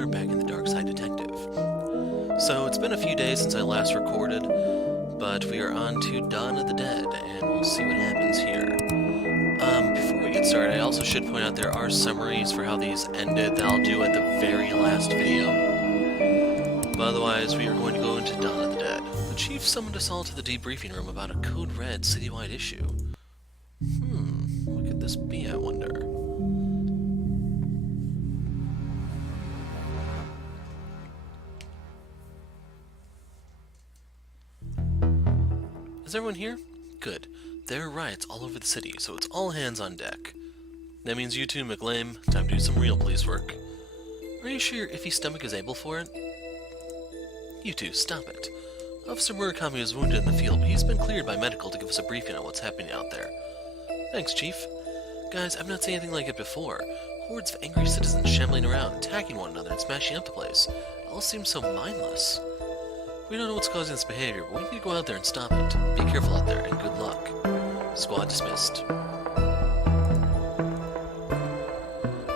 are back in the Darkside Detective. So, it's been a few days since I last recorded, but we are on to Dawn of the Dead, and we'll see what happens here. Before we get started, I also should point out there are summaries for how these ended that I'll do at the very last video. But otherwise, we are going to go into Dawn of the Dead. The chief summoned us all to the debriefing room about a Code Red citywide issue. What could this be, I wonder? Is everyone here? Good. There are riots all over the city, so it's all hands on deck. That means you too, McLean. Time to do some real police work. Are you sure your iffy stomach is able for it? You two, stop it. Officer Murakami was wounded in the field, but he's been cleared by medical to give us a briefing on what's happening out there. Thanks, Chief. Guys, I've not seen anything like it before. Hordes of angry citizens shambling around, attacking one another and smashing up the place. It all seems so mindless. We don't know what's causing this behavior, but we need to go out there and stop it. Be careful out there, and good luck. Squad dismissed.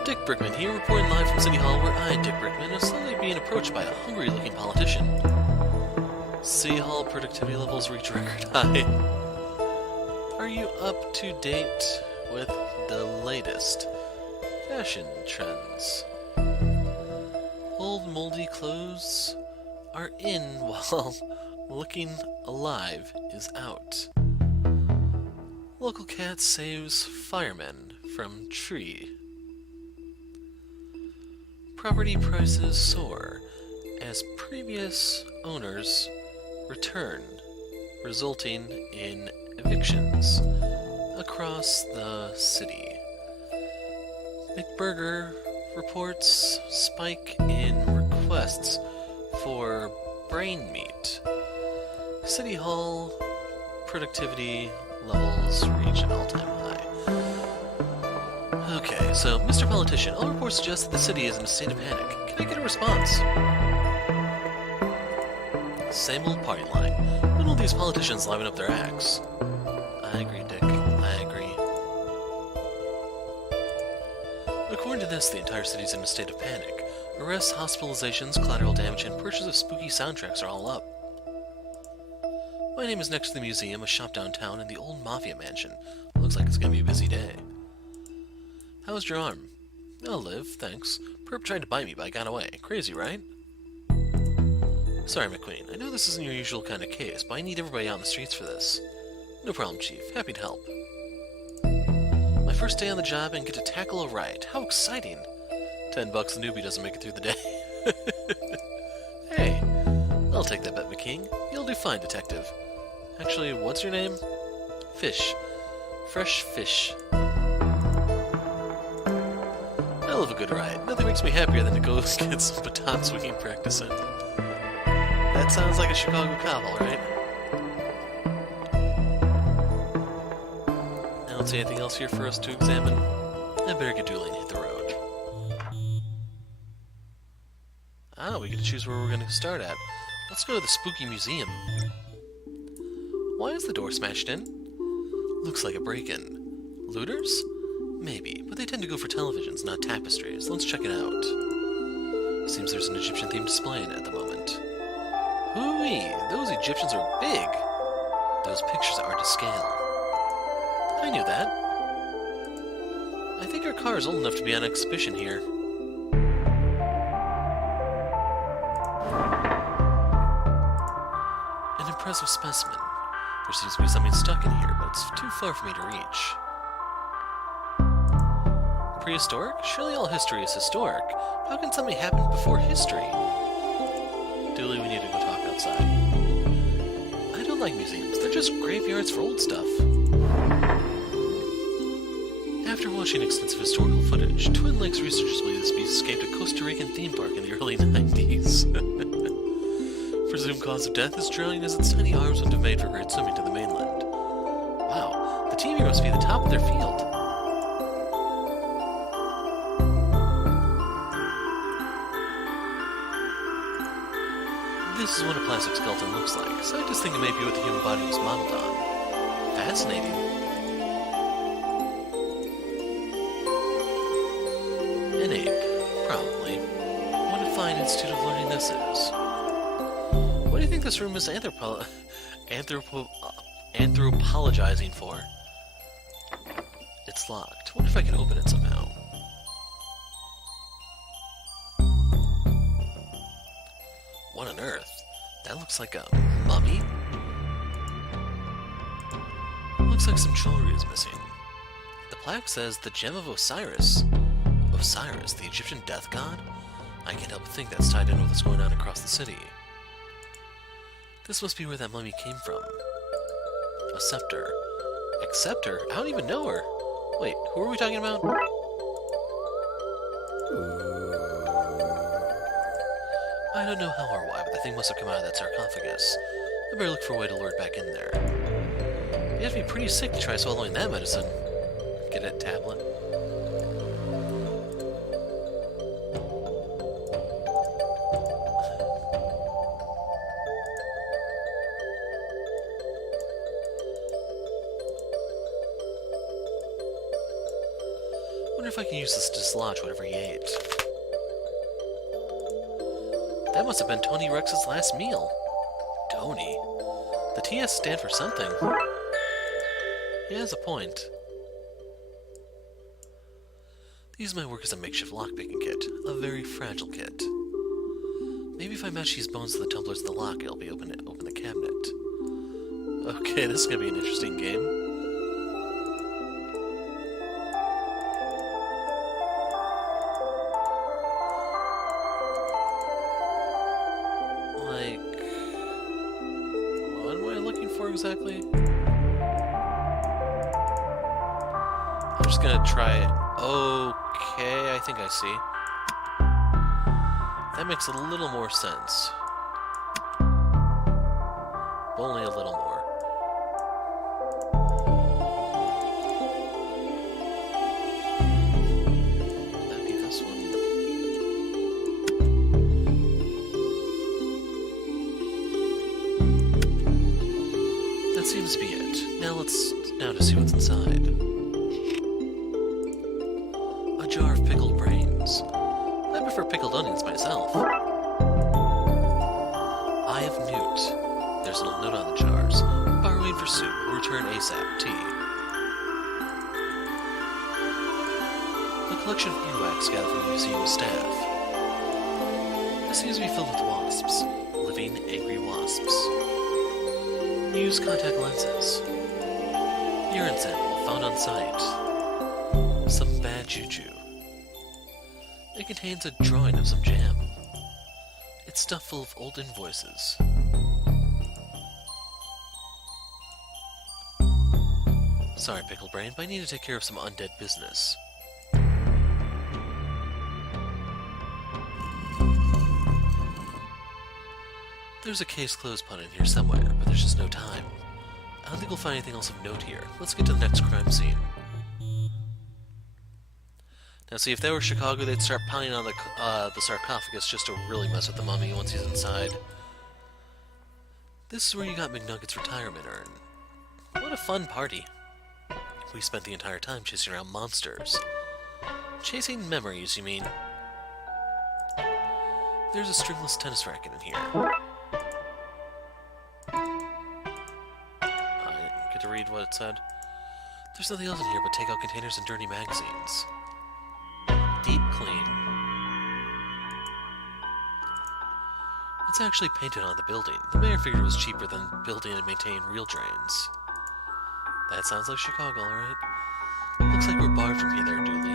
Dick Brickman here, reporting live from City Hall, where I, Dick Brickman, is slowly being approached by a hungry-looking politician. City Hall productivity levels reach record high. Are you up to date with the latest fashion trends? Old moldy clothes are in while looking alive is out. Local cat saves firemen from tree. Property prices soar as previous owners return, resulting in evictions across the city. McBurger reports spike in requests for brain meat. City Hall productivity levels reach an all-time high. Okay, so Mr. Politician, all reports suggest that the city is in a state of panic. Can I get a response? Same old party line. When will these politicians liven up their acts? I agree, Dick. I agree. According to this, the entire city is in a state of panic. Arrests, hospitalizations, collateral damage, and purchase of spooky soundtracks are all up. My name is next to the museum, a shop downtown, and the old Mafia mansion. Looks like it's gonna be a busy day. How's your arm? I'll live, thanks. Perp tried to bite me, but I got away. Crazy, right? Sorry, McQueen. I know this isn't your usual kind of case, but I need everybody out in the streets for this. No problem, Chief. Happy to help. My first day on the job and get to tackle a riot. How exciting! $10 the newbie doesn't make it through the day. Hey, I'll take that bet, McKing. You'll do fine, detective. Actually, what's your name? Fish. Fresh fish. I love a good ride. Nothing makes me happier than to go get some baton swinging practice in. That sounds like a Chicago cop, alright? I don't see anything else here for us to examine. I better get Dooley and hit the road. Ah, we get to choose where we're going to start at. Let's go to the spooky museum. Why is the door smashed in? Looks like a break-in. Looters? Maybe, but they tend to go for televisions, not tapestries. Let's check it out. Seems there's an Egyptian-themed display in it at the moment. Hooey! Those Egyptians are big! Those pictures are to scale. I knew that. I think our car is old enough to be on exhibition here. An impressive specimen. There seems to be something stuck in here, but it's too far for me to reach. Prehistoric? Surely all history is historic. How can something happen before history? Dooley, we need to go talk outside. I don't like museums. They're just graveyards for old stuff. After watching extensive historical footage, Twin Lakes researchers believe this beast escaped a Costa Rican theme park in the early 90s. Presumed cause of death is drowning as its tiny arms wouldn't have made for great swimming to the mainland. Wow, the team here must be at the top of their field. This is what a plastic skeleton looks like. Scientists think it may be what the human body was modeled on. Fascinating. An ape, probably. What if fine institute of learning this is. What do you think this room is anthropologizing for? It's locked. Wonder if I can open it somehow. What on earth? That looks like a mummy? Looks like some jewelry is missing. The plaque says the Gem of Osiris. Osiris, the Egyptian death god? I can't help but think that's tied in with what's going on across the city. This must be where that mummy came from. A scepter. A scepter? I don't even know her. Wait, who are we talking about? I don't know how or why, but the thing must have come out of that sarcophagus. I better look for a way to lure it back in there. You have to be pretty sick to try swallowing that medicine. Get a tablet. Wonder if I can use this to dislodge whatever he ate. That must have been Tony Rex's last meal. Tony? The TS stand for something. He has a point. These might work as a makeshift lockpicking kit. A very fragile kit. Maybe if I match these bones to the tumblers of the lock, it'll be open the cabinet. Okay, this is gonna be an interesting game. Exactly. I'm just gonna try it. Okay, I think I see. That makes a little more sense. Only a little more. Would that be this one? That seems to be it. Now to see what's inside. A jar of pickled brains. I prefer pickled onions myself. Eye of Newt. There's a little note on the jars. Borrowing for soup. Return ASAP. Tea. A collection of earwax gathered from the museum staff. This seems to be filled with wasps. Living, angry wasps. Use contact lenses. Urine sample found on site. Some bad juju. It contains a drawing of some jam. It's stuffed full of old invoices. Sorry, Pickle Brain, but I need to take care of some undead business. There's a case closed pun in here somewhere, but there's just no time. I don't think we'll find anything else of note here. Let's get to the next crime scene. Now see, if they were Chicago, they'd start pounding on the sarcophagus just to really mess with the mummy once he's inside. This is where you got McNugget's retirement urn. What a fun party. We spent the entire time chasing around monsters. Chasing memories, you mean? There's a stringless tennis racket in here. I didn't get to read what it said. There's nothing else in here but take-out containers and dirty magazines. Deep clean. It's actually painted on the building. The mayor figured it was cheaper than building and maintaining real drains. That sounds like Chicago, alright? Looks like we're barred from here there, Dooley.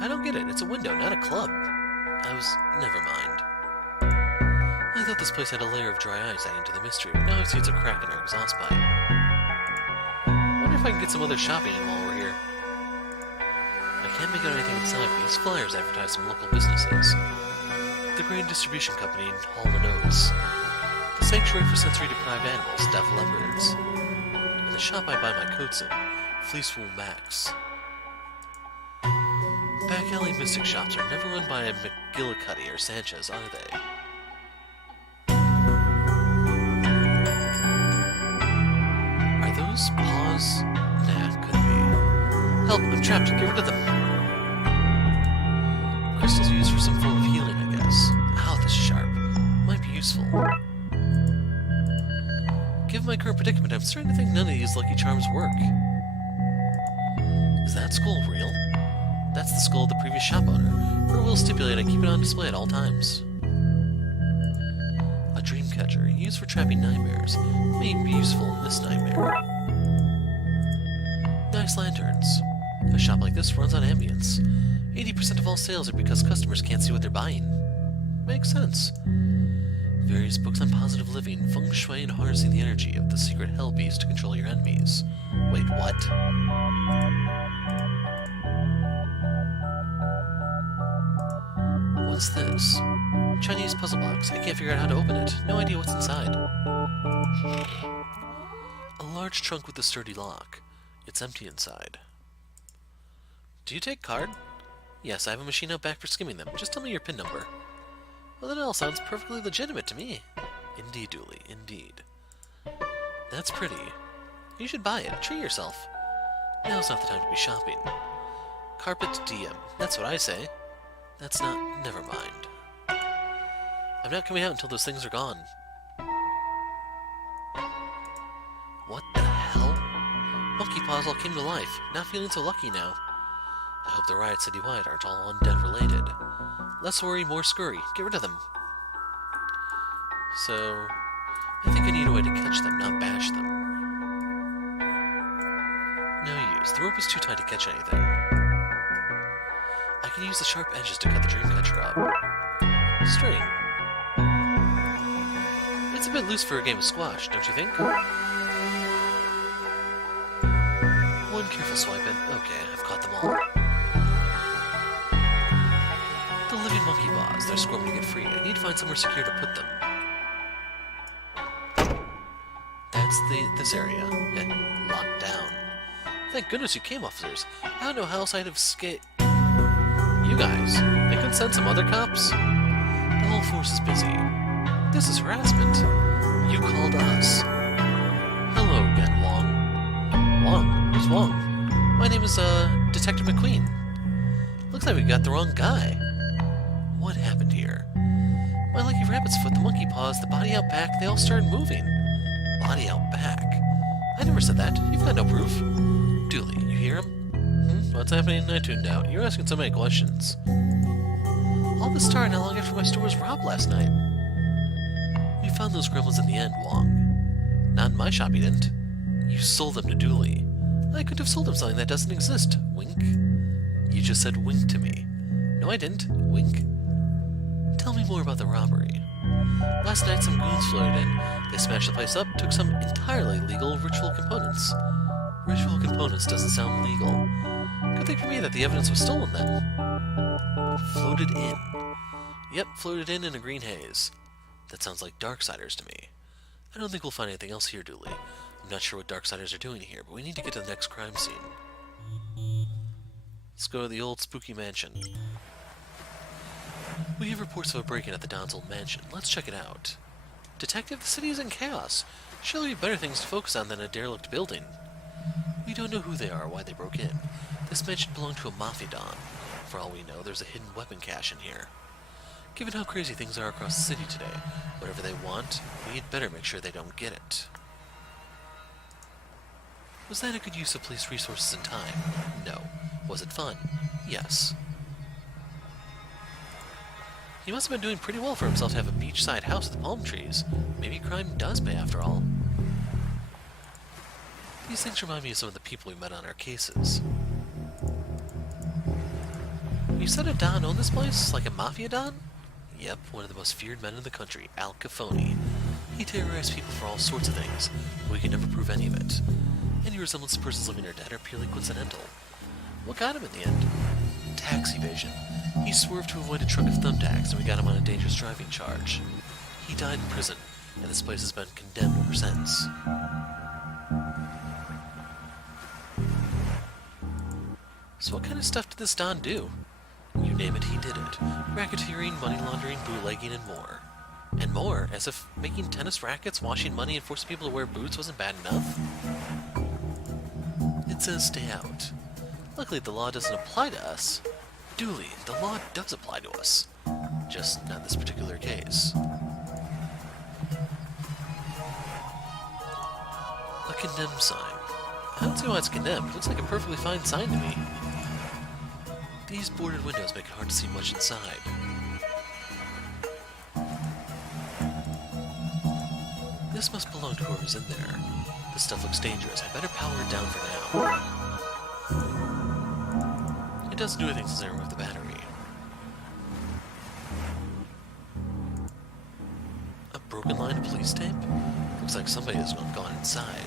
I don't get it. It's a window, not a club. Never mind. I thought this place had a layer of dry ice adding to the mystery, but now I see it's a crack in our exhaust pipe. Wonder if I can get some other shopping in while we're here. I can't make out anything inside, but these flyers advertise some local businesses. The Grain Distribution Company in Hall & Oates. The Sanctuary for Sensory-Deprived Animals, Deaf Leopards. And the shop I buy my coats in, Fleecewool Max. Back alley mystic shops are never run by a McGillicuddy or Sanchez, are they? Are those paws? Nah, couldn't be. Help, I'm trapped. Get rid of them. Crystals used for some form of healing, I guess. my current predicament, I'm starting to think none of these lucky charms work. Is that skull real? That's the skull of the previous shop owner. Or will stipulate I keep it on display at all times. A dream catcher, used for trapping nightmares. May be useful in this nightmare. Nice lanterns. A shop like this runs on ambience. 80% of all sales are because customers can't see what they're buying. Makes sense. Various books on positive living, feng shui, and harnessing the energy of the secret hell beast to control your enemies. Wait, what? What's this? Chinese puzzle box. I can't figure out how to open it. No idea what's inside. A large trunk with a sturdy lock. It's empty inside. Do you take card? Yes, I have a machine out back for skimming them. Just tell me your PIN number. Well, that all sounds perfectly legitimate to me. Indeed, Dooley, indeed. That's pretty. You should buy it. Treat yourself. Now's not the time to be shopping. Carpet DM. That's what I say. That's not... never mind. I'm not coming out until those things are gone. What the hell? Monkey paws all came to life. Not feeling so lucky now. I hope the riots citywide aren't all undead related. Less worry, more scurry. Get rid of them. So, I think I need a way to catch them, not bash them. No use. The rope is too tight to catch anything. I can use the sharp edges to cut the dreamcatcher up. String. It's a bit loose for a game of squash, don't you think? One careful swipe and... okay, I've caught them all. The living monkey paws. They're squirming to get free. I need to find somewhere secure to put them. That's this area. And locked down. Thank goodness you came, officers. I don't know how else I'd have escaped... You guys, I can send some other cops? The whole force is busy. This is harassment. You called us. Hello again, Wong. Wong? Who's Wong? My name is, Detective McQueen. Looks like we got the wrong guy. What happened here? My lucky rabbit's foot, the monkey paws, the body out back, they all started moving. Body out back? I never said that. You've got no proof. Dooley, you hear him? What's happening? I tuned out. You're asking so many questions. All this started not long after my store was robbed last night. We found those gremlins in the end, Wong. Not in my shop, you didn't. You sold them to Dooley. I could have sold him something that doesn't exist. Wink. You just said wink to me. No, I didn't. Wink. Tell me more about the robbery. Last night some goons floated in. They smashed the place up, took some entirely legal ritual components. Ritual components doesn't sound legal. Good thing for me that the evidence was stolen then. Floated in. Yep, floated in a green haze. That sounds like Darksiders to me. I don't think we'll find anything else here, Dooley. I'm not sure what Darksiders are doing here, but we need to get to the next crime scene. Let's go to the old spooky mansion. We have reports of a break-in at the Don's old mansion. Let's check it out. Detective, the city is in chaos. Surely better things to focus on than a derelict building. We don't know who they are or why they broke in. This mansion belonged to a mafia don. For all we know, there's a hidden weapon cache in here. Given how crazy things are across the city today, whatever they want, we'd better make sure they don't get it. Was that a good use of police resources and time? No. Was it fun? Yes. He must have been doing pretty well for himself to have a beachside house with palm trees. Maybe crime does pay after all. These things remind me of some of the people we met on our cases. You said a Don owned this place? Like a mafia Don? Yep, one of the most feared men in the country, Al Capone. He terrorized people for all sorts of things, but we could never prove any of it. Any resemblance to persons living or dead are purely coincidental. What got him in the end? Tax evasion. He swerved to avoid a truck of thumbtacks, and we got him on a dangerous driving charge. He died in prison, and this place has been condemned ever since. So what kind of stuff did this Don do? You name it, he did it. Racketeering, money laundering, bootlegging, and more. And more, as if making tennis rackets, washing money, and forcing people to wear boots wasn't bad enough. It says stay out. Luckily the law doesn't apply to us. Dooley, the law does apply to us. Just not this particular case. condemned sign. I don't see why it's condemned. It looks like a perfectly fine sign to me. These boarded windows make it hard to see much inside. This must belong to whoever's in there. This stuff looks dangerous. I better power it down for now. It doesn't do anything since I removed the battery. A broken line of police tape? Looks like somebody has gone inside.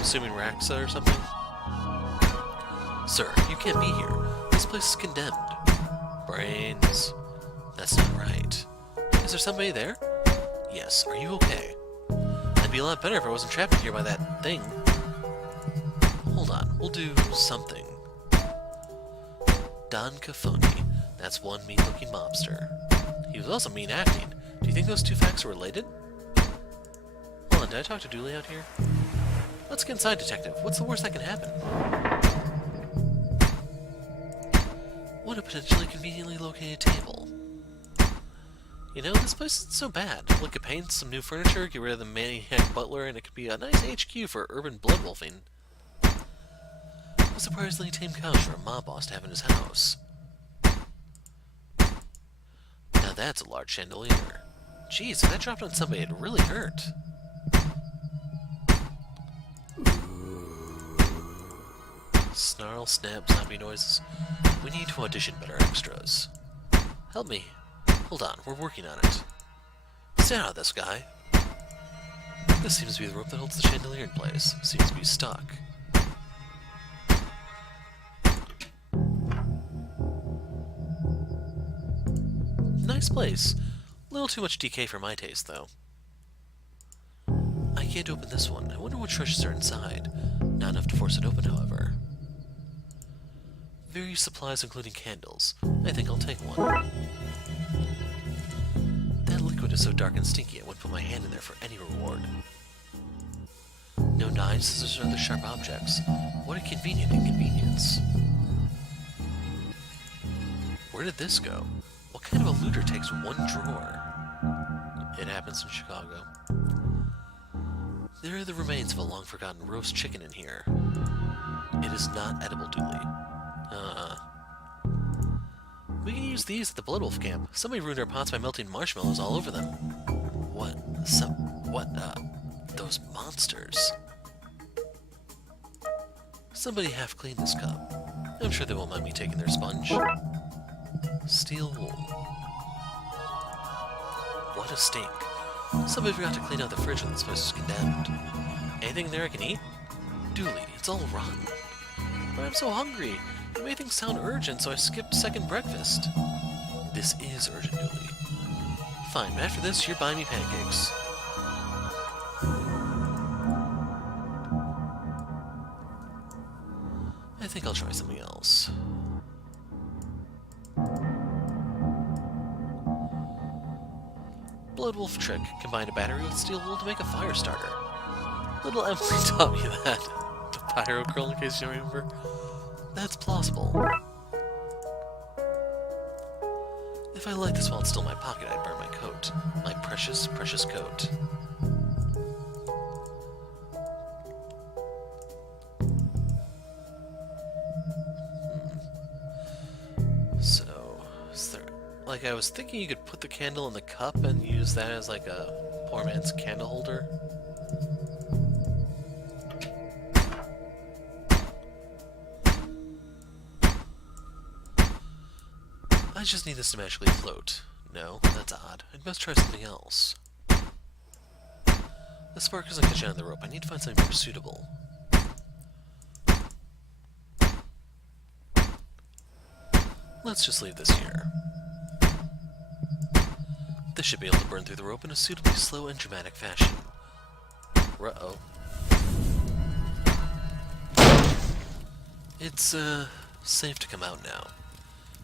Assuming Raxa or something? Sir, you can't be here. This place is condemned. Brains. That's not right. Is there somebody there? Yes, are you okay? I'd be a lot better if I wasn't trapped in here by that thing. Hold on, we'll do something. Don Cafoni. That's one mean-looking mobster. He was also mean-acting. Do you think those two facts are related? Hold on, did I talk to Dooley out here? Let's get inside, Detective. What's the worst that can happen? What a potentially conveniently located table. You know, this place isn't so bad. Look at paint, some new furniture, get rid of the maniac butler, and it could be a nice HQ for urban bloodwolfing. A surprisingly tame couch for a mob boss to have in his house. Now that's a large chandelier. Jeez, if that dropped on somebody, it'd really hurt. Snarl, snap, zombie noises. We need to audition better extras. Help me. Hold on, we're working on it. Stay out of this, guy. This seems to be the rope that holds the chandelier in place. Seems to be stuck. Nice place. A little too much decay for my taste, though. I can't open this one. I wonder what treasures are inside. Not enough to force it open, however. Various supplies, including candles. I think I'll take one. That liquid is so dark and stinky, I wouldn't put my hand in there for any reward. No knives, scissors, or other sharp objects. What a convenient inconvenience. Where did this go? What kind of a looter takes one drawer? It happens in Chicago. There are the remains of a long-forgotten roast chicken in here. It is not edible, Dooley. We can use these at the Bloodwolf camp. Somebody ruined our pots by melting marshmallows all over them. Those monsters. Somebody half cleaned this cup. I'm sure they won't mind me taking their sponge. Steel wool. What a stink. Somebody forgot to clean out the fridge when this place was condemned. Anything there I can eat? Dooley, it's all rotten. But I'm so hungry. You made things sound urgent, so I skipped second breakfast. This is urgent, Dooley. Fine, but after this, you're buying me pancakes. I think I'll try something else. Bloodwolf trick. Combine a battery with steel wool to make a fire starter. Little Emily taught me that. The pyro girl, in case you don't remember. That's plausible. If I light this while it's still in my pocket, I'd burn my coat. My precious, precious coat. So, is there... Like, I was thinking you could put the candle in the cup and use that as, like, a poor man's candle holder. I just need this to magically float. No, that's odd. I'd best try something else. The spark isn't catching on the rope. I need to find something more suitable. Let's just leave this here. This should be able to burn through the rope in a suitably slow and dramatic fashion. Uh-oh. It's, safe to come out now.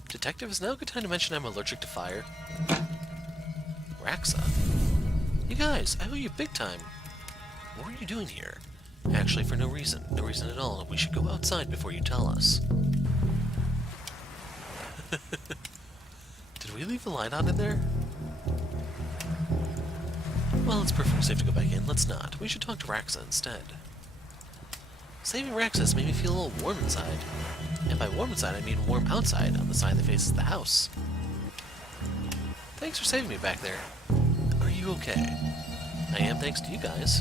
Detective, is now a good time to mention I'm allergic to fire? Raxa? You guys, I owe you big time. What were you doing here? Actually, for no reason. No reason at all. We should go outside before you tell us. Did we leave the light on in there? Well, it's perfectly safe to go back in. Let's not. We should talk to Raxa instead. Saving Raxa has made me feel a little warm inside. And by warm inside, I mean warm outside, on the side that faces the house. Thanks for saving me back there. Are you okay? I am, thanks to you guys.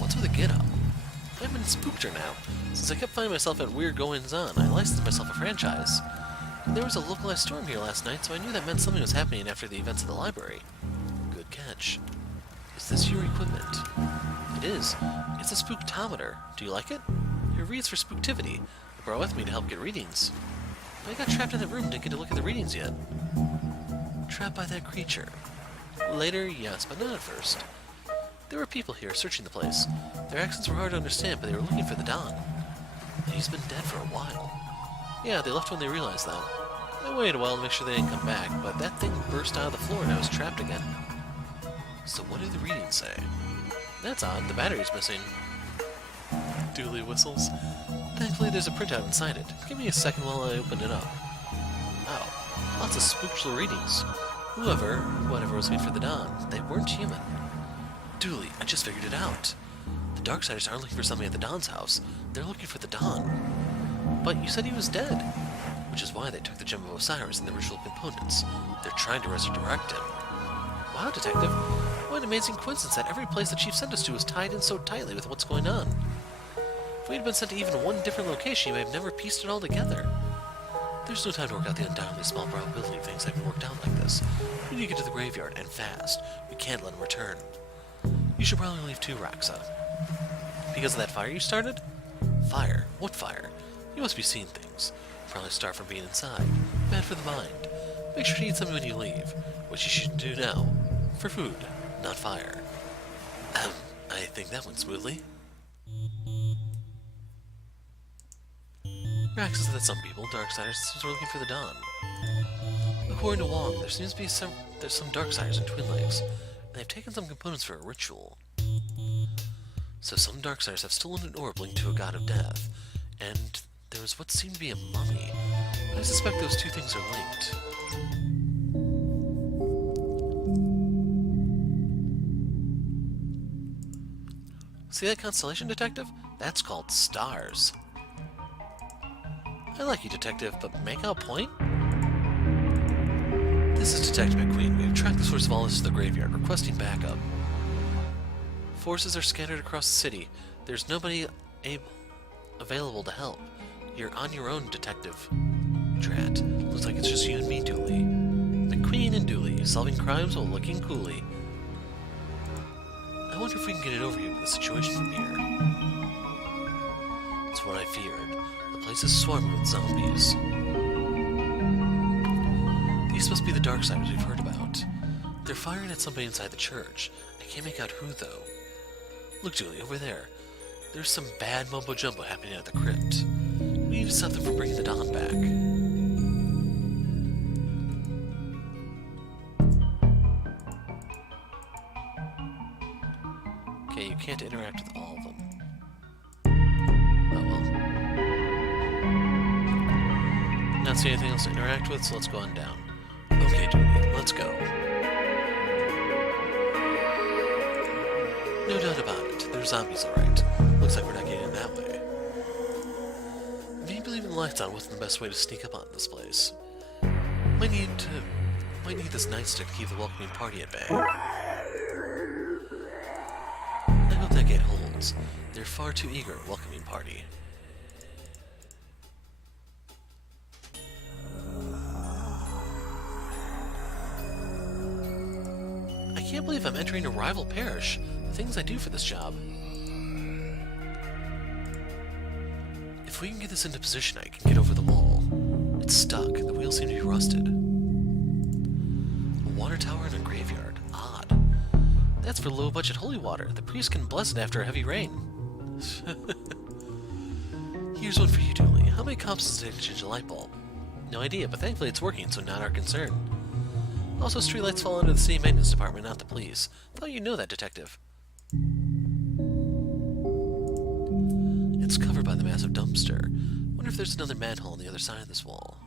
What's with the get-up? I've been spooked now. Since I kept finding myself at weird goings-on, I licensed myself a franchise. There was a localized storm here last night, so I knew that meant something was happening after the events at the library. Good catch. Is this your equipment? It is. It's a spooktometer. Do you like it? It reads for spooktivity. I brought it with me to help get readings. I got trapped in that room and didn't get to look at the readings yet. Trapped by that creature. Later, yes, but not at first. There were people here searching the place. Their accents were hard to understand, but they were looking for the Don. He's been dead for a while. Yeah, they left when they realized that. I waited a while to make sure they didn't come back, but that thing burst out of the floor and I was trapped again. So what do the readings say? That's odd, the battery's missing. Dooley whistles. Thankfully there's a printout inside it. Give me a second while I open it up. Oh, lots of spookful readings. Whoever was looking for the Don, they weren't human. Dooley, I just figured it out. The Darksiders aren't looking for somebody at the Don's house. They're looking for the Don. But you said he was dead. Which is why they took the Gem of Osiris and the ritual components. They're trying to resurrect him. Wow, Detective. What an amazing coincidence that every place the Chief sent us to is tied in so tightly with what's going on. If we had been sent to even one different location, you may have never pieced it all together. There's no time to work out the undoubtedly small probability of things having worked out like this. We need to get to the graveyard, and fast. We can't let him return. You should probably leave too, Raxa. Because of that fire you started? Fire? What fire? You must be seeing things. Probably start from being inside. Bad for the mind. Make sure to eat something when you leave. What you should do now. For food, not fire. I think that went smoothly. Raxa said that some people, Darksiders, are looking for the Dawn. According to Wong, there seems to be some Darksiders in Twin Lakes, and they've taken some components for a ritual. So some Darksiders have stolen an orb linked to a god of death, and there was what seemed to be a mummy. I suspect those two things are linked. See that constellation, Detective? That's called stars. I like you, Detective, but make out point? This is Detective McQueen. We have tracked the source of all this to the graveyard, requesting backup. Forces are scattered across the city. There's nobody available to help. You're on your own, Detective. Drat. Looks like it's just you and me, Dooley. McQueen and Dooley, solving crimes while looking coolly. I wonder if we can get it over you with the situation from here. It's what I feared. The place is swarming with zombies. These must be the Darksiders we've heard about. They're firing at somebody inside the church. I can't make out who, though. Look, Dooley, over there. There's some bad mumbo-jumbo happening at the crypt. We need to stop them from bringing the Dawn back. Okay, you can't interact with all of them. Oh well. Not see anything else to interact with, so let's go on down. Okay, Dooley, let's go. No doubt about it. They're zombies, alright. Looks like we're not getting in that way. Maybe leaving the lights on wasn't the best way to sneak up on this place. Might need this nightstick to keep the welcoming party at bay. I hope that gate holds. They're far too eager, welcoming party. I can't believe I'm entering a rival parish. The things I do for this job. If we can get this into position, I can get over the wall. It's stuck. The wheels seem to be rusted. A water tower in a graveyard. Odd. That's for low-budget holy water. The priest can bless it after a heavy rain. Here's one for you, Dooley. How many cops does it take to change a light bulb? No idea, but thankfully it's working, so not our concern. Also, streetlights fall under the city maintenance department, not the police. Thought you'd know that, Detective. It's covered by the massive dumpster. Wonder if there's another manhole on the other side of this wall.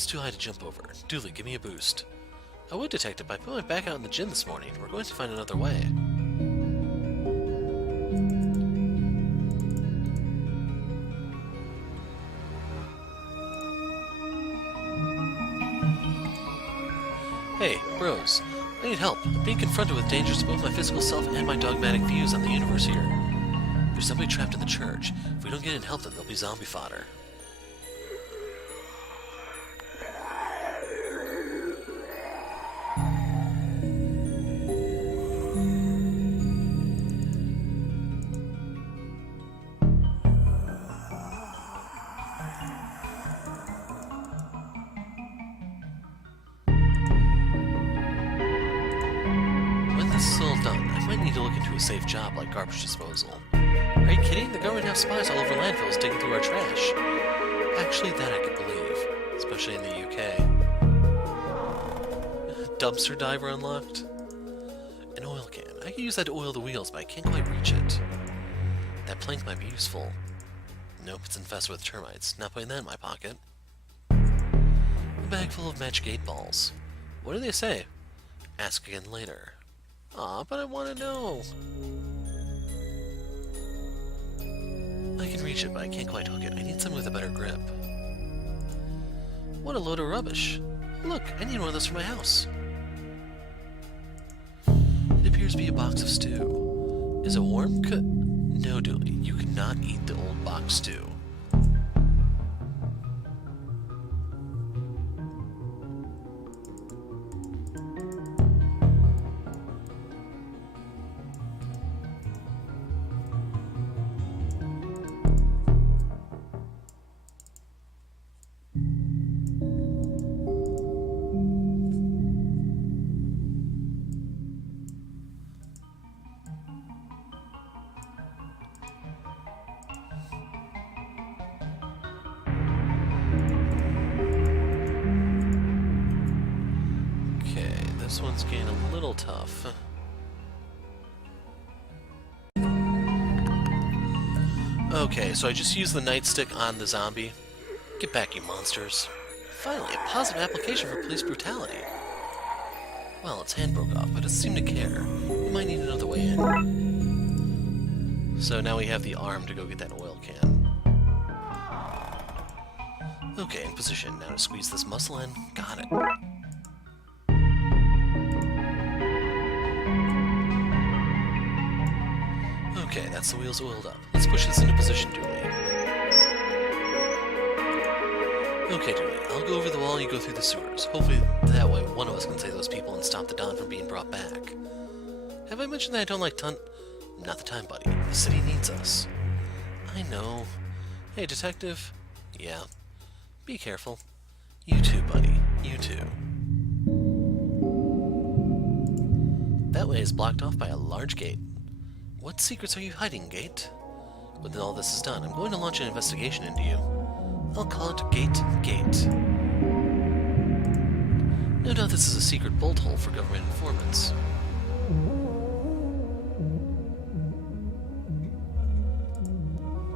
wall's too high to jump over. Dooley, give me a boost. I would, Detective, but I put my back out in the gym this morning. We're going to find another way. Hey, bros. I need help. I'm being confronted with dangers to both my physical self and my dogmatic views on the universe here. There's somebody trapped in the church. If we don't get in help, then they'll be zombie fodder. Safe job like garbage disposal. Are you kidding? The government has spies all over landfills digging through our trash. Actually, that I could believe, especially in the UK. Dumpster diver unlocked. An oil can. I can use that to oil the wheels, but I can't quite reach it. That plank might be useful. Nope, it's infested with termites. Not putting that in my pocket. A bag full of magic 8 balls. What do they say? Ask again later. Aw, but I want to know. I can reach it, but I can't quite hook it. I need something with a better grip. What a load of rubbish. Look, I need one of those for my house. It appears to be a box of stew. Is it warm? No, Dooley, you cannot eat the old box stew. This one's getting a little tough. Okay, so I just used the nightstick on the zombie. Get back, you monsters. Finally, a positive application for police brutality. Well, its hand broke off, but it doesn't seem to care. We might need another way in. So now we have the arm to go get that oil can. Okay, in position. Now to squeeze this muscle in. Got it. Okay, that's the wheels oiled up. Let's push this into position, Dooley. Okay, Dooley, I'll go over the wall and you go through the sewers. Hopefully that way one of us can save those people and stop the Don from being brought back. Have I mentioned that I don't like Not the time, buddy. The city needs us. I know. Hey, detective. Yeah. Be careful. You too, buddy. You too. That way is blocked off by a large gate. What secrets are you hiding, Gate? When all this is done, I'm going to launch an investigation into you. I'll call it Gate. No doubt this is a secret bolt hole for government informants.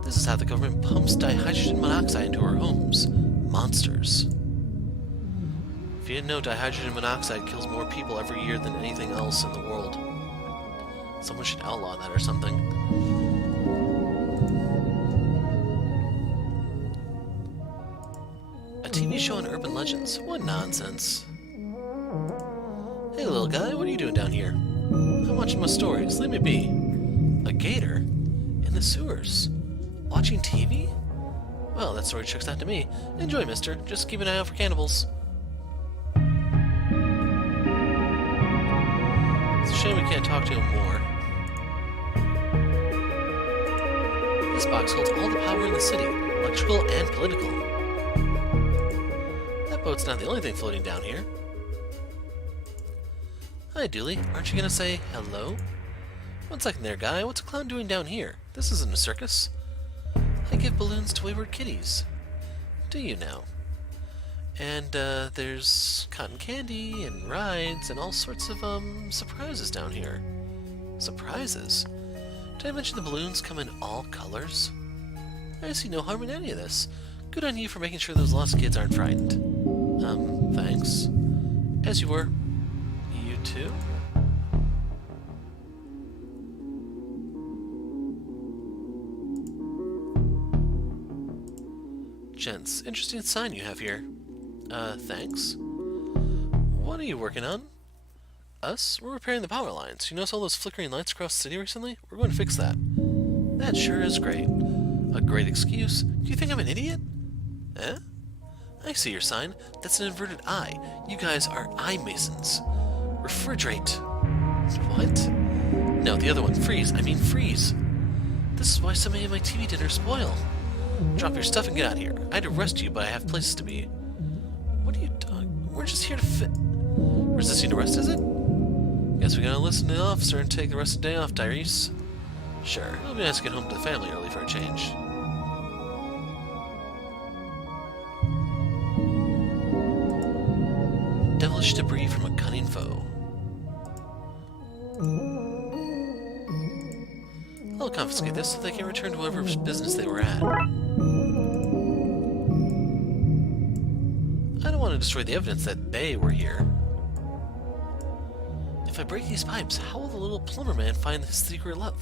This is how the government pumps dihydrogen monoxide into our homes. Monsters. If you didn't know, dihydrogen monoxide kills more people every year than anything else in the world. Someone should outlaw that or something. A TV show on urban legends. What nonsense. Hey, little guy, what are you doing down here? I'm watching my stories. Leave me be. A gator? In the sewers? Watching TV? Well, that story checks out to me. Enjoy, mister. Just keep an eye out for cannibals. It's a shame we can't talk to him more. This box holds all the power in the city, electrical and political. That boat's not the only thing floating down here. Hi, Dooley. Aren't you gonna say hello? 1 second there, guy. What's a clown doing down here? This isn't a circus. I give balloons to wayward kitties. Do you now? And, there's cotton candy and rides and all sorts of, surprises down here. Surprises? Did I mention the balloons come in all colors? I see no harm in any of this. Good on you for making sure those lost kids aren't frightened. Thanks. As you were. You too? Gents, interesting sign you have here. Thanks. What are you working on? Us? We're repairing the power lines. You notice all those flickering lights across the city recently? We're going to fix that. That sure is great. A great excuse? Do you think I'm an idiot? Eh? I see your sign. That's an inverted eye. You guys are eye masons. Refrigerate. What? No, the other one. Freeze. I mean freeze. This is why so many of my TV dinners spoil. Drop your stuff and get out of here. I'd arrest you, but I have places to be. What are you doing? We're just here to fit. Resisting arrest, is it? Guess we gotta listen to the officer and take the rest of the day off, Tyrese. Sure, it'll be nice to get home to the family early for a change. Devilish debris from a cunning foe. I'll confiscate this so they can return to whatever business they were at. I don't want to destroy the evidence that they were here. If I break these pipes, how will the little plumber man find the secret level? I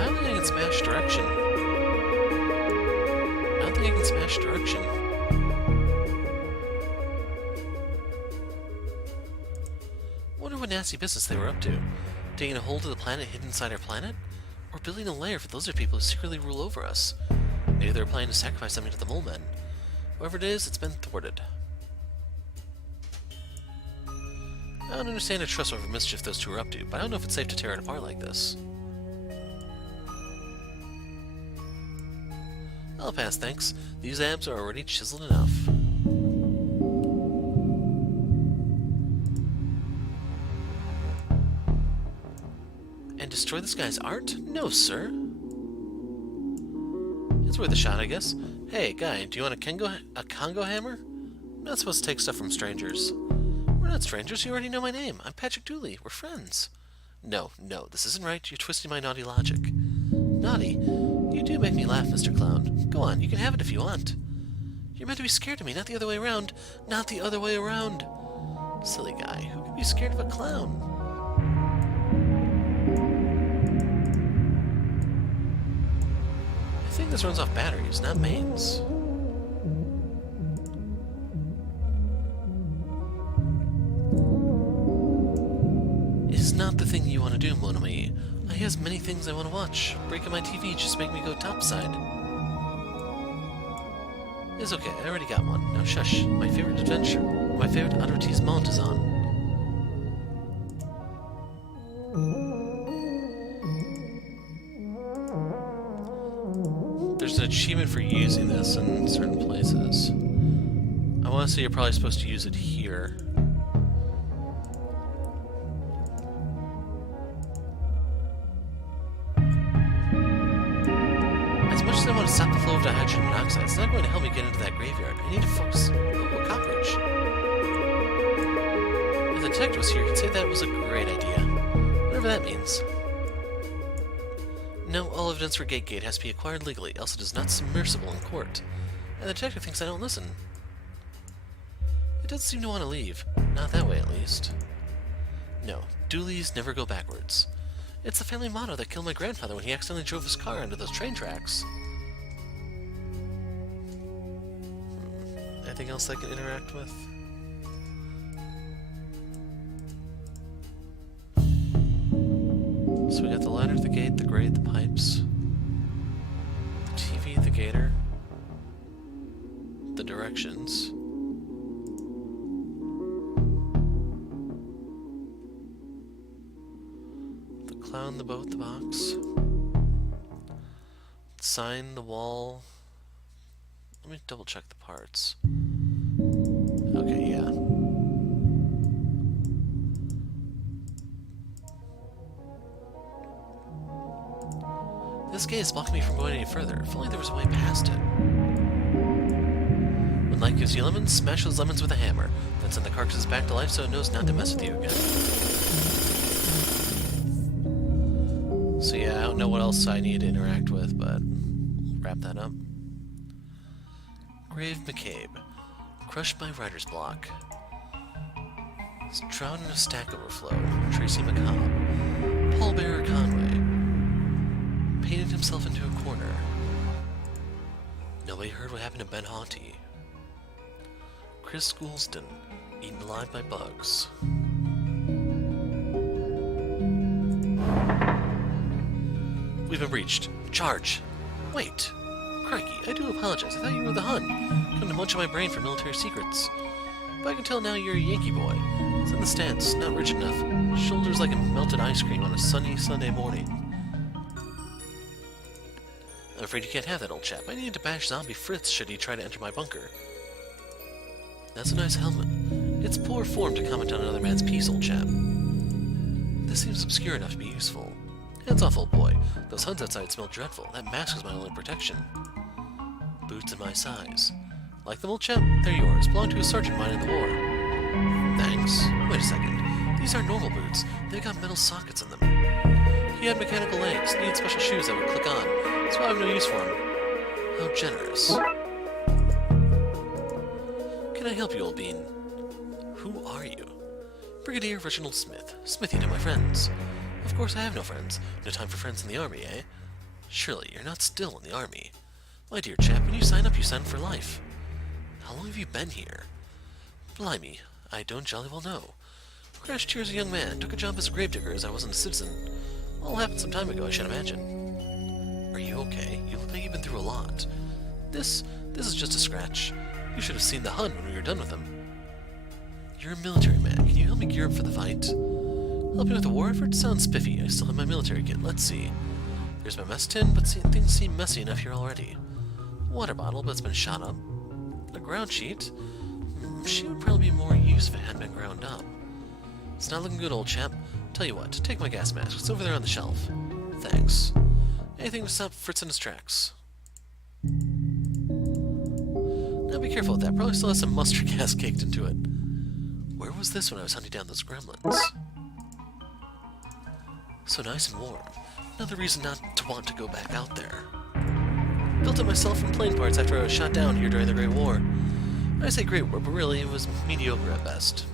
don't think I can smash direction. Wonder what nasty business they were up to. Taking a hold of the planet hidden inside our planet? Or building a lair for those other people who secretly rule over us? Maybe they're planning to sacrifice something to the mole men. Whoever it is, it's been thwarted. I don't understand or trust whatever mischief those two are up to, but I don't know if it's safe to tear it apart like this. I'll pass, thanks. These abs are already chiseled enough. And destroy this guy's art? No, sir. It's worth a shot, I guess. Hey, guy, do you want a Congo hammer? I'm not supposed to take stuff from strangers. We're not strangers, you already know my name. I'm Patrick Dooley. We're friends. No, this isn't right. You're twisting my naughty logic. Naughty? You do make me laugh, Mr. Clown. Go on, you can have it if you want. You're meant to be scared of me, not the other way around. Not the other way around. Silly guy, who could be scared of a clown? I think this runs off batteries, not mains. It is not the thing you want to do, mon ami. I have many things I want to watch. Breaking my TV just make me go topside. It's okay, I already got one. Now shush. My favorite advertisement is on. There's an achievement for using this in certain places. I want to say you're probably supposed to use it here. As much as I want to stop the flow of dihydrogen monoxide, it's not going to help me get into that graveyard. I need to focus on a cockroach. If the detective was here, he'd say that was a great idea. Whatever that means. No, all evidence for Gate has to be acquired legally, else it is not submersible in court. And the detective thinks I don't listen. It doesn't seem to want to leave. Not that way, at least. No, Dooleys never go backwards. It's the family motto that killed my grandfather when he accidentally drove his car onto those train tracks. Anything else I can interact with? So we got the ladder, the gate, the grate, the pipes, the TV, the gator, the directions. The clown, the boat, the box. Sign, the wall. Let me double check the parts. Okay, yeah. This gate is blocking me from going any further. If only there was a way past it. When life gives you lemons, smash those lemons with a hammer. Then send the carcasses back to life so it knows not to mess with you again. So yeah, don't know what else I need to interact with, but we'll wrap that up. Grave McCabe. Crushed by writer's block. Drowned in a stack overflow. Tracy McCobb. Pallbearer Conway. Painted himself into a corner. Nobody heard what happened to Ben Haughty. Chris Goulston. Eaten alive by bugs. We've been breached. Charge! Wait! Crikey, I do apologize. I thought you were the Hun. Couldn't have much of my brain for military secrets. But I can tell now you're a Yankee boy. It's in the stance, not rigid enough. Shoulders like a melted ice cream on a sunny Sunday morning. I'm afraid you can't have that, old chap. I needed to bash Zombie Fritz should he try to enter my bunker. That's a nice helmet. It's poor form to comment on another man's piece, old chap. This seems obscure enough to be useful. Hands off, old boy. Those Huns outside smell dreadful. That mask is my only protection. Boots in my size. Like them, old chap? They're yours. Belong to a sergeant of mine in the war. Thanks. Wait a second. These aren't normal boots. They've got metal sockets in them. He had mechanical legs. Needed special shoes that would click on. So I have no use for him. How generous. Can I help you, old bean? Who are you? Brigadier Reginald Smith. Smithy to my friends. Of course I have no friends. No time for friends in the army, eh? Surely you're not still in the army. My dear chap, when you sign up for life. How long have you been here? Blimey, I don't jolly well know. Crashed here as a young man, took a job as a gravedigger as I wasn't a citizen. All happened some time ago, I should imagine. Are you okay? You look like you've been through a lot. This is just a scratch. You should have seen the Hun when we were done with him. You're a military man. Can you help me gear up for the fight? Helping with the war effort? Sounds spiffy. I still have my military kit. Let's see. There's my mess tin, but things seem messy enough here already. Water bottle, but it's been shot up. A ground sheet? She would probably be more use if it hadn't been ground up. It's not looking good, old chap. Tell you what, take my gas mask. It's over there on the shelf. Thanks. Anything to stop Fritz in his tracks. Now be careful with that. Probably still has some mustard gas caked into it. Where was this when I was hunting down those gremlins? So nice and warm. Another reason not to want to go back out there. Built it myself from plane parts after I was shot down here during the Great War. I say Great War, but really it was mediocre at best.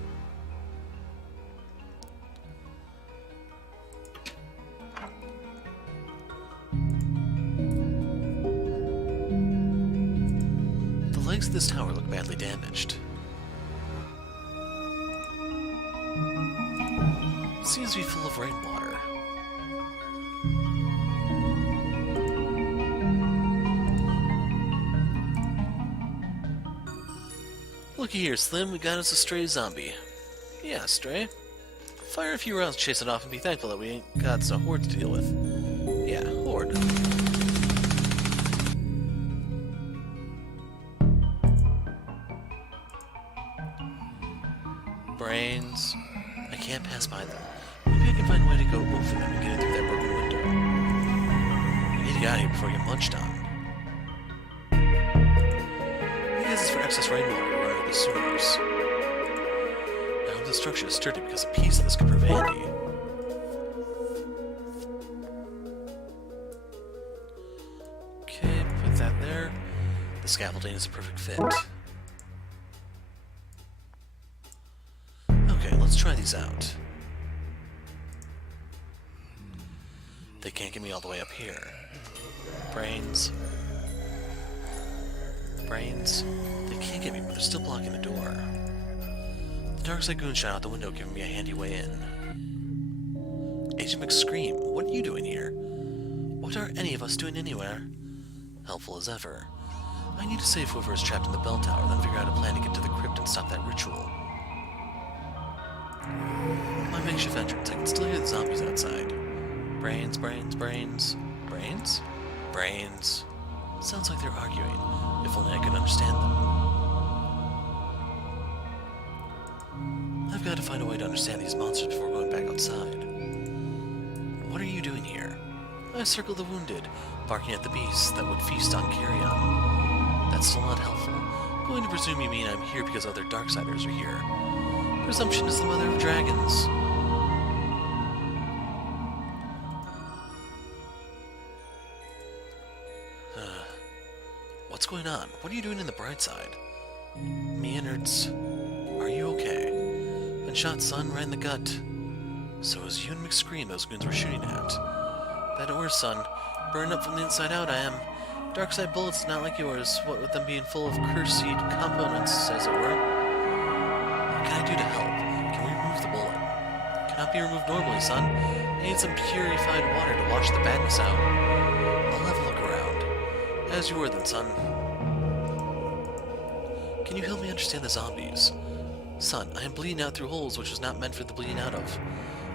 The legs of this tower look badly damaged. It seems to be full of rainwater. Looky here, Slim, we got us a stray zombie. Yeah, stray. Fire a few rounds to chase it off and be thankful that we ain't got a horde to deal with. Yeah, horde. Brains. I can't pass by them. Maybe I can find a way to go over them and get in through that broken window. I need to get out of here before I get munched on. This is for excess rainwater to run into the sewers. I hope the structure is sturdy because a piece of this could prove handy. Okay, put that there. The scaffolding is a perfect fit. Okay, let's try these out. They can't get me all the way up here. Brains. Brains. They can't get me, but they're still blocking the door. The Darkside goon shot out the window, giving me a handy way in. Agent McScream, what are you doing here? What are any of us doing anywhere? Helpful as ever. I need to save whoever is trapped in the bell tower, then figure out a plan to get to the crypt and stop that ritual. My makeshift entrance. I can still hear the zombies outside. Brains, brains, brains. Brains? Brains. Sounds like they're arguing. If only I could understand them. I've got to find a way to understand these monsters before going back outside. What are you doing here? I circle the wounded, barking at the beasts that would feast on carrion. That's still not helpful. Going to presume you mean I'm here because other Darksiders are here. Presumption is the mother of dragons. going on? What are you doing in the bright side? Me innards. Are you okay? Been shot, son, right in the gut. So it was you and McScream those goons were shooting at. Bad or son. Burned up from the inside out, I am. Darkside bullets is not like yours, what with them being full of cursed components, as it were. What can I do to help? Can we remove the bullet? Cannot be removed normally, son. I need some purified water to wash the badness out. I'll have a look around. As you were then, son. Can you help me understand the zombies? Son, I am bleeding out through holes which was not meant for the bleeding out of.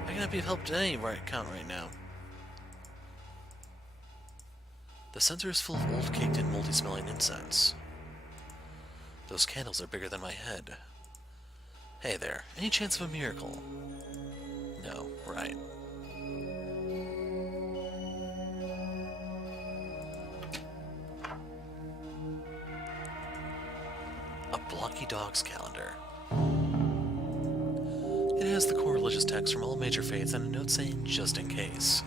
I cannot be of help to any count right now. The censer is full of old, caked-in, moldy-smelling incense. Those candles are bigger than my head. Hey there, any chance of a miracle? No, right. A blocky dog's calendar. It has the core religious text from all major faiths and a note saying, just in case.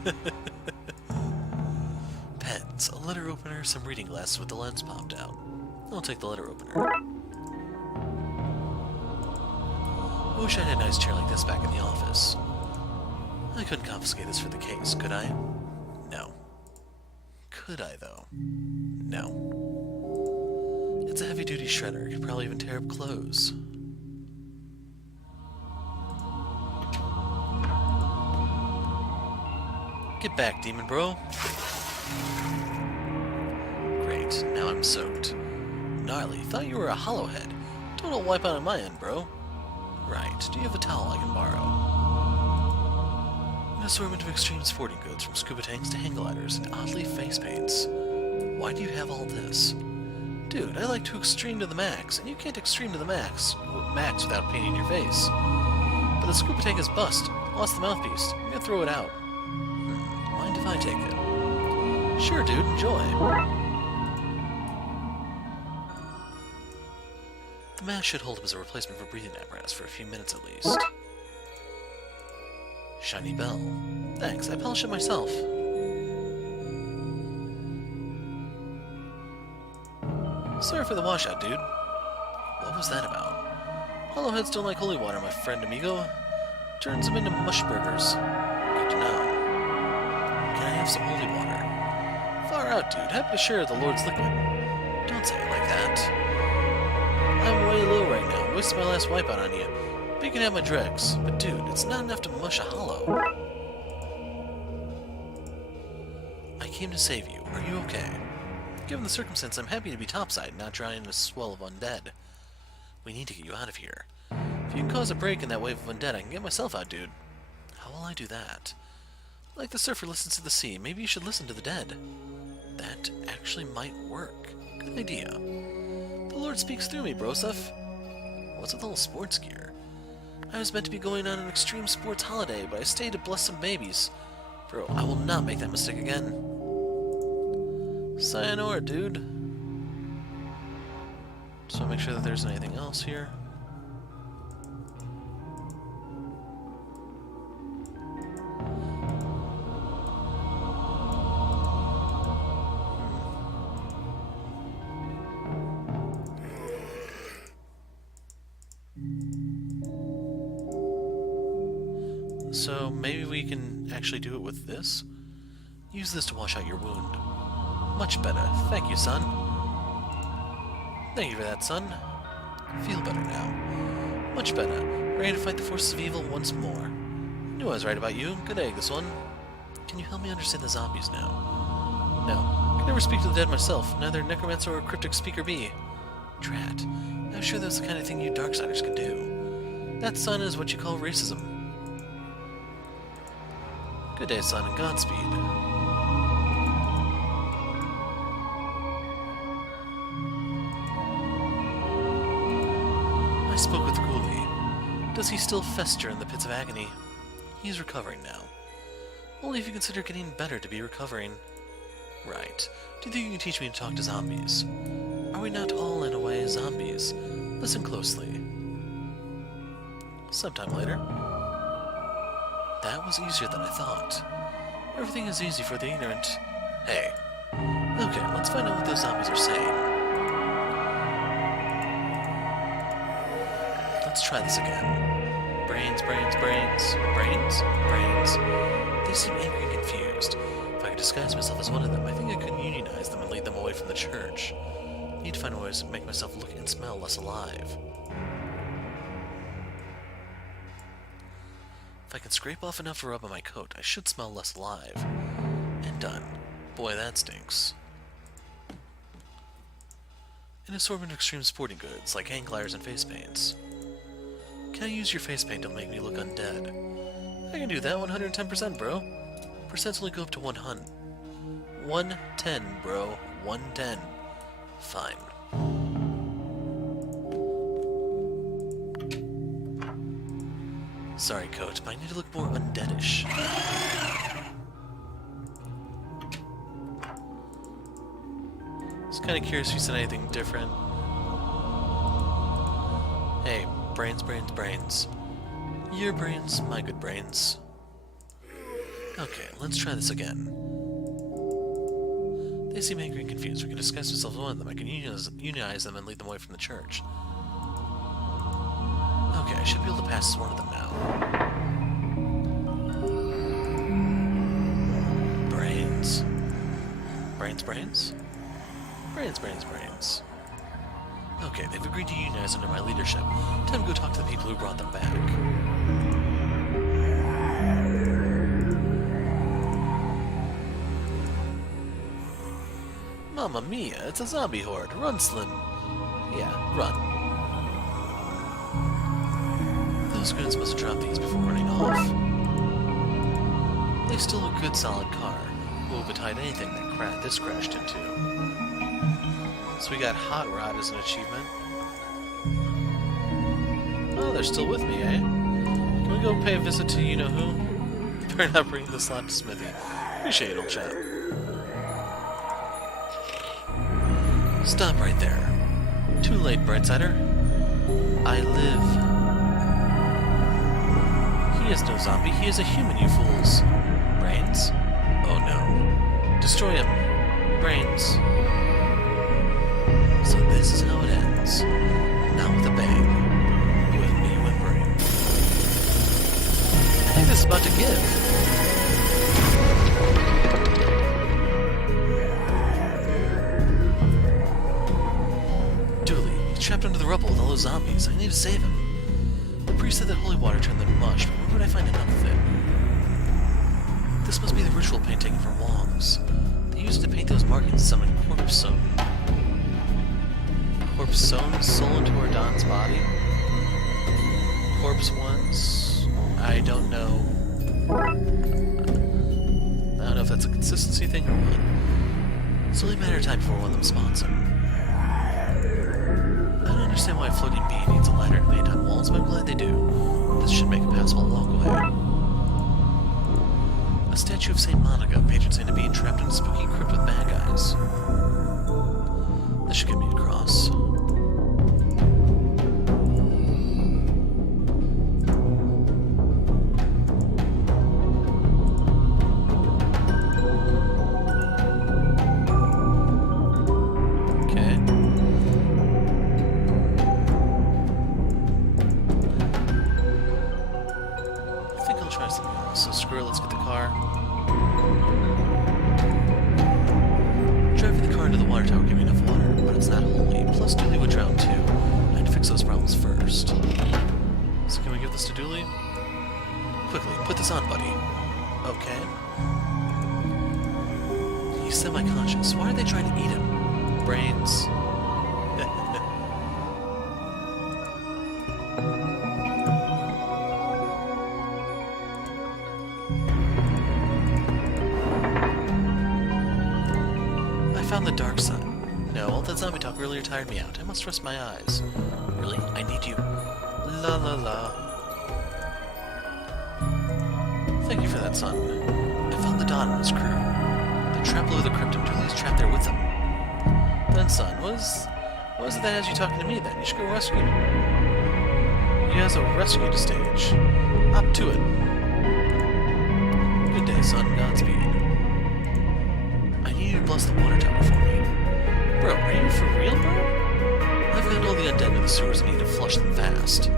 Pens, a letter opener, some reading glasses with the lens popped out. I'll take the letter opener. I wish I had a nice chair like this back in the office. I couldn't confiscate this for the case, could I? No. Could I, though? No. It's a heavy-duty shredder. It could probably even tear up clothes. Get back, demon bro. Great, now I'm soaked. Gnarly, thought you were a hollowhead. Total wipeout on my end, bro. Right, do you have a towel I can borrow? An assortment of extreme sporting goods, from scuba tanks to hang gliders and oddly face paints. Why do you have all this? Dude, I like to extreme to the max, and you can't extreme to the max without painting your face. But the scuba tank is bust. Lost the mouthpiece. I'm gonna throw it out. Mind if I take it? Sure, dude, enjoy. The mask should hold him as a replacement for breathing apparatus for a few minutes at least. Shiny bell. Thanks, I polished it myself. Sorry for the washout, dude. What was that about? Hollowheads don't like holy water, my friend amigo. Turns them into mush burgers. Good to know. Can I have some holy water? Far out, dude. Happy to share the Lord's liquid. Don't say it like that. I'm way low right now. Wasted my last wipeout on you. But you can have my dregs. But dude, it's not enough to mush a hollow. I came to save you. Are you okay? Given the circumstance, I'm happy to be topside, not drowning in a swell of undead. We need to get you out of here. If you can cause a break in that wave of undead, I can get myself out, dude. How will I do that? Like the surfer listens to the sea, maybe you should listen to the dead. That actually might work. Good idea. The Lord speaks through me, Broseph. What's with all the sports gear? I was meant to be going on an extreme sports holiday, but I stayed to bless some babies. Bro, I will not make that mistake again. Sayonara, dude. Just want to make sure that there's anything else here. So maybe we can actually do it with this? Use this to wash out your wound. Much better. Thank you, son. Thank you for that, son. Feel better now. Much better. Ready to fight the forces of evil once more. Knew I was right about you. Good egg, this one. Can you help me understand the zombies now? No. Can never speak to the dead myself. Neither necromancer or cryptic speaker be. Drat. I'm sure that's the kind of thing you Darksiders can do. That, son, is what you call racism. Good day, son, and Godspeed. I spoke with Dooley. Does he still fester in the pits of agony? He's recovering now. Only if you consider getting better to be recovering. Right. Do you think you can teach me to talk to zombies? Are we not all, in a way, zombies? Listen closely. Sometime later. That was easier than I thought. Everything is easy for the ignorant. Hey. Okay, let's find out what those zombies are saying. let's try this again. Brains, brains, brains. Brains? Brains. They seem angry and confused. If I could disguise myself as one of them, I think I could unionize them and lead them away from the church. I need to find ways to make myself look and smell less alive. If I can scrape off enough to rub on my coat, I should smell less alive. And done. Boy, that stinks. An assortment of extreme sporting goods, like hang gliders and face paints. Can I use your face paint to make me look undead? I can do that 110%, bro. Percents only go up to 100. 110, bro. 110. Fine. Sorry, coat, but I need to look more undeadish. I was kind of curious if you said anything different. Hey, brains, brains, brains. Your brains, my good brains. Okay, let's try this again. They seem angry and confused. We can disguise ourselves as one of them. I can unionize them and lead them away from the church. Okay, I should be able to pass as one of them now. Brains. Brains, brains? Brains, brains, brains. Okay, they've agreed to unionize under my leadership. Time to go talk to the people who brought them back. Mamma mia, it's a zombie horde. Run, Slim. Yeah, run. Those goons must have dropped these before running off. They stole a good solid car. Who would hide anything that this crashed into? So we got Hot Rod as an achievement. Oh, they're still with me, eh? Can we go pay a visit to you-know-who? Better not bring the slot to Smithy. Appreciate it, old chap. Stop right there. Too late, Brightsider. I live. He is no zombie, he is a human, you fools. Brains? Oh no. Destroy him. Brains. So this is how it ends. Not with a bang. With me whimpering. I think this is about to give. Dooley, he's trapped under the rubble with all those zombies. I need to save him. The priest said that holy water turned them to mush, but where would I find enough of it? This must be the ritual painting for Wongs. They used it to paint those markings to summon corpse sewn soul into Ordon's body. Corpse ones. I don't know. I don't know if that's a consistency thing or what. It's only a matter of time before one of them spawns him. I don't understand why a floating bee needs a ladder to paint on walls, but I'm glad they do. This should make a passable walkway. A statue of Saint Monica, patron saint of being trapped in a spooky crypt with bad guys. This should get me across. So screw it, let's get the car. Driving the car into the water tower gave me enough water, but it's not holy. Plus Dooley would drown too. I had to fix those problems first. So can we give this to Dooley? Quickly, put this on, buddy. Okay. He's semi-conscious. Why are they trying to eat him? Brains. Found the Darkside. No, all that zombie talk earlier tired me out. I must rest my eyes. Really? I need you. La la la. Thank you for that, son. I found the Don and his crew. They're trapped below the crypt and Dooley's trapped there with them. Then, son, what is it that has you talking to me then? You should go rescue him. He has a rescue to stage. Up to it. Good day, son. Godspeed. Bless the water tower for me. Bro, are you for real, bro? I've got all the undead in the sewers and need to flush them fast.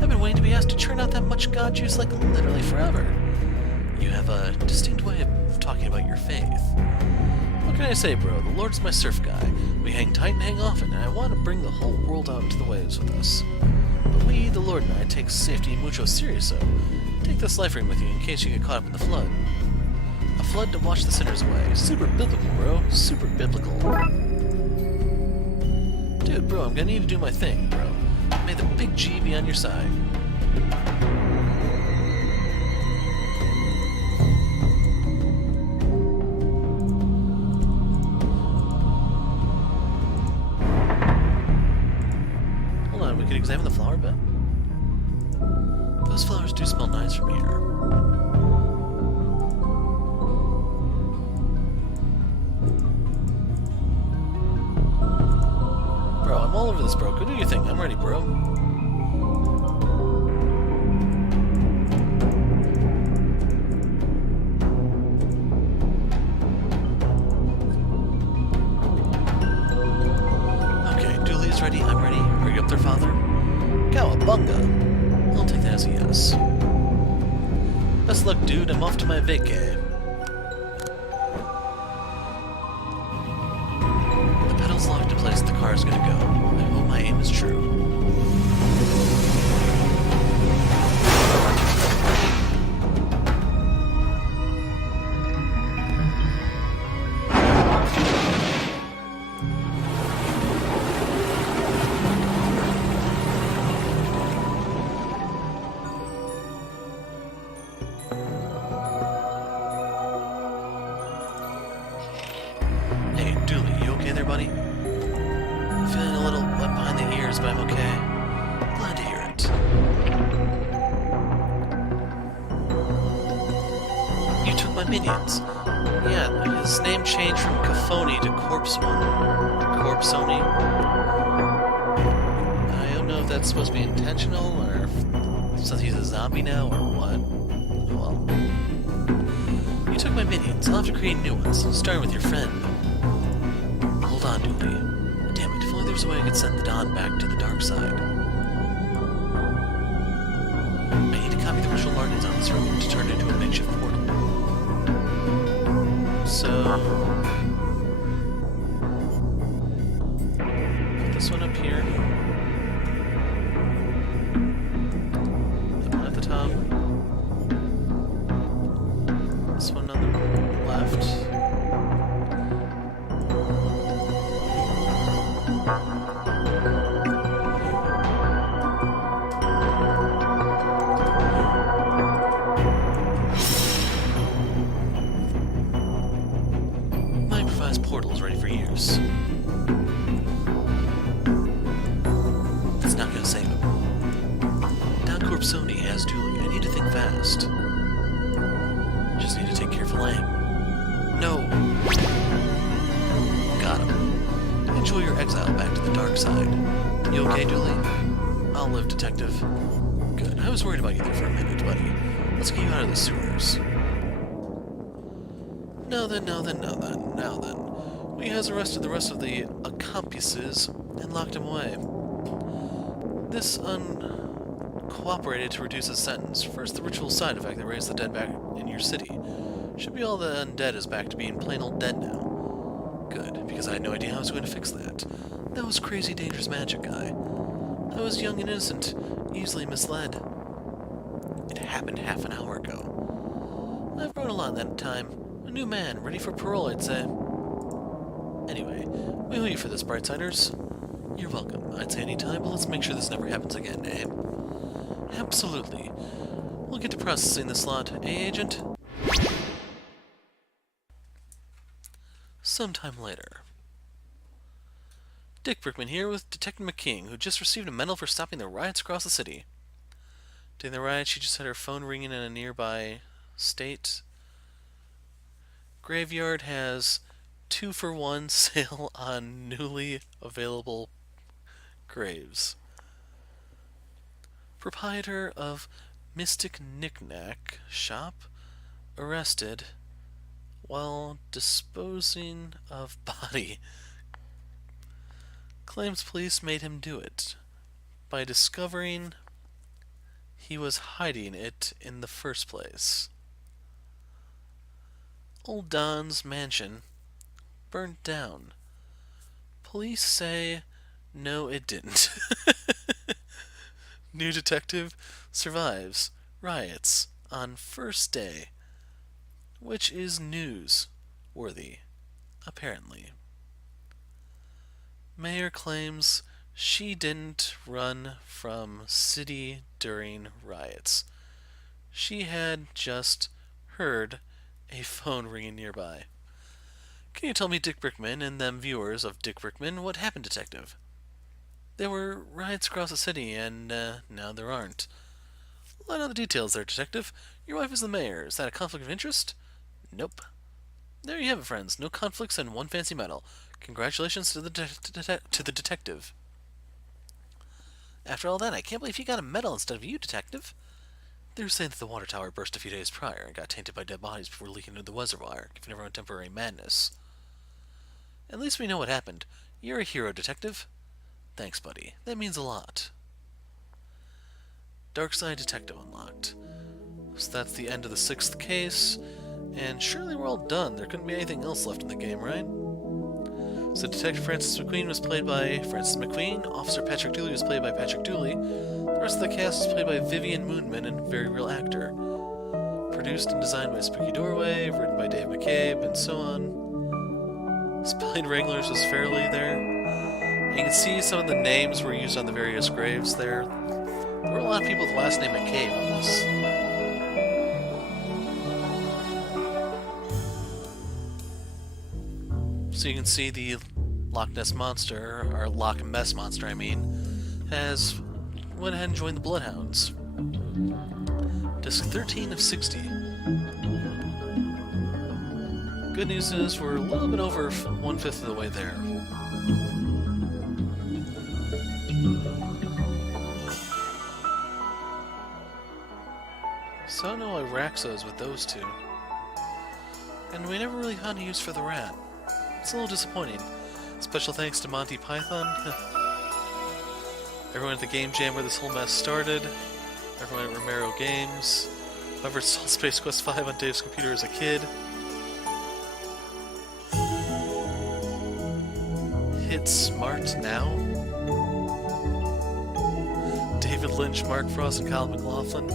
I've been waiting to be asked to churn out that much god juice like literally forever. You have a distinct way of talking about your faith. What can I say, bro? The Lord's my surf guy. We hang tight and hang often, and I want to bring the whole world out into the waves with us. But we, the Lord and I, take safety mucho serioso. Take this life ring with you in case you get caught up in the flood. A flood to wash the sinners away. Super biblical, bro. Super biblical. Dude, bro, I'm gonna need to do my thing, bro. May the big G be on your side. Hold on, we could examine the flower bed. Those flowers do smell nice from here. Bro, I'm all over this, bro. Go do your thing. I'm ready, bro. Okay, Dooley is ready. I'm ready. Are you up there, father? Cowabunga! I'll take that as a yes. Best luck, dude. I'm off to my vacay. The pedal's locked in place. The car is gonna go. I hope my aim is true. Hey, Dooley, you okay there, buddy? Feeling a little wet behind the ears, but I'm okay. Glad to hear it. You took my minions. Yeah, his name changed from Caphony to Corpsony. I don't know if that's supposed to be intentional, or if since he's a zombie now, or what. Well, you took my minions. I'll have to create new ones, starting with your friend. Hold on, Dooley. Damn it, if only there was a way I could send the Dawn back to the Darkside. I need to copy the visual markings on this room to turn it into a makeshift portal. So... put this one up here. The one at the top. This one on the left. My improvised portal is ready for use. It's not gonna save him. Down Corpsony has Dooley. I need to think fast. Just need to take careful aim. No! Got him. Enjoy your exile back to the dark side. You okay, Dooley? I'll live, detective. Good. I was worried about you there for a minute, buddy. Let's get you out of the sewers. Now then. We has arrested the rest of the accomplices and locked him away. This uncooperated to reduce his sentence. First, the ritual side effect that raised the dead back in your city. Should be all the undead is back to being plain old dead now. Good, because I had no idea how I was going to fix that. That was crazy dangerous magic, guy. I was young and innocent, easily misled. It happened half an hour ago. I've grown a lot in that time. A new man, ready for parole, I'd say. Anyway, we owe you for this, Brightsiders. You're welcome. I'd say any time, but let's make sure this never happens again, eh? Absolutely. We'll get to processing this lot, eh, Agent? Sometime later. Dick Brickman here with Detective McKing, who just received a medal for stopping the riots across the city. During the riot, she just had her phone ringing in a nearby state. Graveyard has 2-for-1 sale on newly available graves. Proprietor of Mystic Knickknack Shop arrested while disposing of body. Claims police made him do it by discovering he was hiding it in the first place. Old Don's mansion burnt down. Police say no, it didn't. New detective survives riots on first day, which is news worthy, apparently. Mayor claims she didn't run from city during riots. She had just heard a phone ringing nearby. Can you tell me, Dick Brickman, and them viewers of Dick Brickman, what happened, detective? There were riots across the city, and now there aren't. Let out the details there, detective. Your wife is the mayor. Is that a conflict of interest? Nope. There you have it, friends. No conflicts and one fancy medal. Congratulations to the detective. After all that, I can't believe he got a medal instead of you, detective. They're saying that the water tower burst a few days prior and got tainted by dead bodies before leaking into the reservoir, giving everyone temporary madness. At least we know what happened. You're a hero, detective. Thanks, buddy. That means a lot. Darkside detective unlocked. So that's the end of the 6th case, and surely we're all done. There couldn't be anything else left in the game, right? So Detective Francis McQueen was played by Francis McQueen, Officer Patrick Dooley was played by Patrick Dooley, the rest of the cast was played by Vivian Moonman, and very real actor. Produced and designed by Spooky Doorway, written by Dave McCabe, and so on. Spine Wranglers was fairly there. And you can see some of the names were used on the various graves there. There were a lot of people with the last name McCabe on this. So you can see the Loch Ness Monster, or Loch Mess Monster, I mean, has went ahead and joined the Bloodhounds. Disc 13 of 60. Good news is we're a little bit over 1/5 of the way there. So I don't know why Raxo's with those two. And we never really had a use for the rat. It's a little disappointing. Special thanks to Monty Python. Everyone at the Game Jam where this whole mess started. Everyone at Romero Games. Whoever installed Space Quest 5 on Dave's computer as a kid. Hit Smart Now. David Lynch, Mark Frost, and Kyle MacLachlan.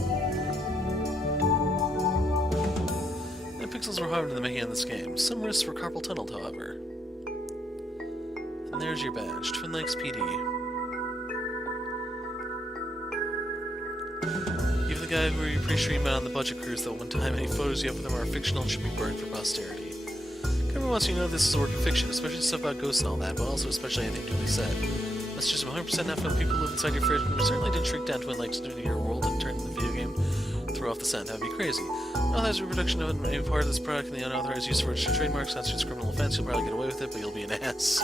And pixels were harmed in the making of this game. Some risks were carpal tunneled, however. And there's your badge, Twin Lakes PD. Even the guy who you're pretty sure you met on the budget cruise that one time, any photos you have with him are fictional and should be burned for posterity. Everyone wants you to know this is a work of fiction, especially stuff about ghosts and all that, but also especially anything Dooley said. That's just 100% not for the people who live inside your fridge, and we certainly didn't shrink down Twin Lakes into your world and turn the video game throw off the scent. That would be crazy. Unauthorized reproduction of any part of this product and the unauthorized use of registered trademarks constitutes criminal offense. You'll probably get away with it, but you'll be an ass.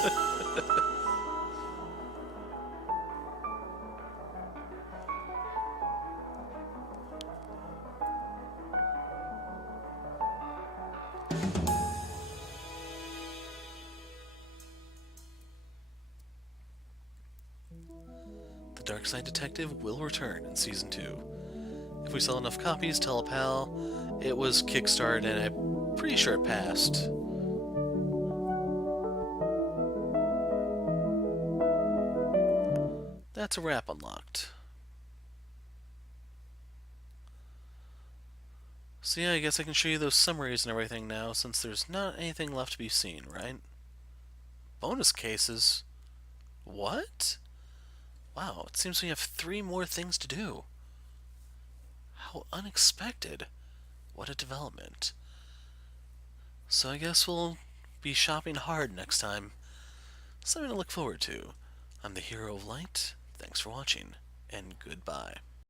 The Darkside Detective will return in Season 2. If we sell enough copies, tell a pal. It was Kickstarted and I'm pretty sure it passed. That's a wrap unlocked. So yeah, I guess I can show you those summaries and everything now, since there's not anything left to be seen, right? Bonus cases? What? Wow, it seems we have 3 more things to do. How unexpected. What a development. So I guess we'll be shopping hard next time. Something to look forward to. I'm the Hero of Light. Thanks for watching, and goodbye.